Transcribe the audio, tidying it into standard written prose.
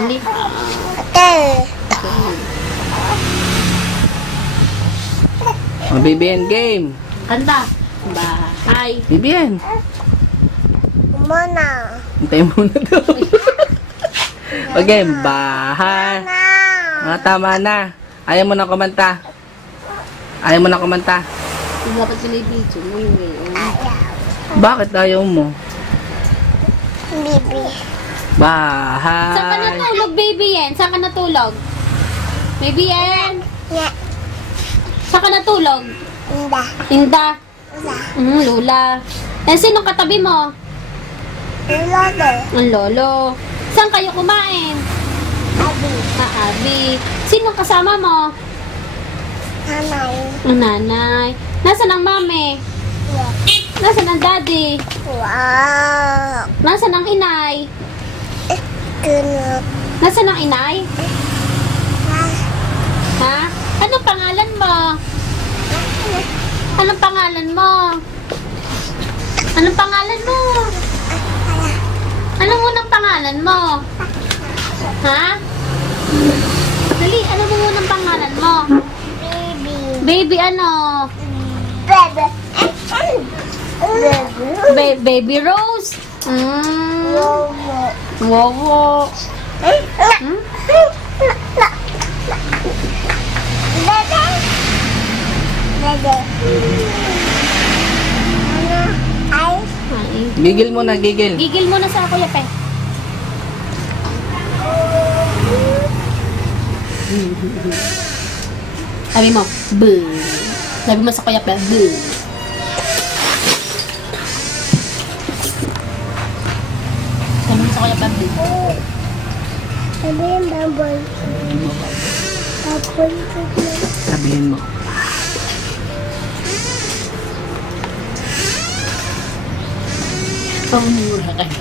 Hindi. Okay. BBN game. Kanta. Bahay. BBN. Muna. Hintay muna daw. Okay, bahay. Tama na. Ayaw mo na kumanta. Ayaw mo na kumanta. Dapat pinipidyo mo yung Bakit ayaw mo? Bibi. Bahay. Saan ka natulog, baby yan? Saan ka natulog? Baby yan? Yeah. Saan ka natulog? Inda. Inda. Ula. Lula. Eh, sinong katabi mo? Lolo. Ang lolo. Saan kayo kumain? Abi. Abi. Sinong kasama mo? Nanay. Ang nanay. Nasaan ang mami? Yeah. Nasaan ang daddy? Wow. Nasaan ang inay? Kunot. Nasaan ang inay? Ha? Anong pangalan mo? Anong pangalan mo? Anong pangalan mo? Anong unang pangalan mo? Ha? Dali, ano mo unang pangalan mo? Baby. Baby ano? Bebe. Bebe. Baby Rose? Lobo. Wowo. Bebe. Bebe. Ay. Gigil mo na, gigil. Gigil mo na sa Kuya Pe. Sabi mo, boo. Sabi mo sa Kuya Pe, boo. Sabi mo sa Kuya Pe, boo. Sabi yung baboy. Baboy. Sabihin mo. Pamumura kayo.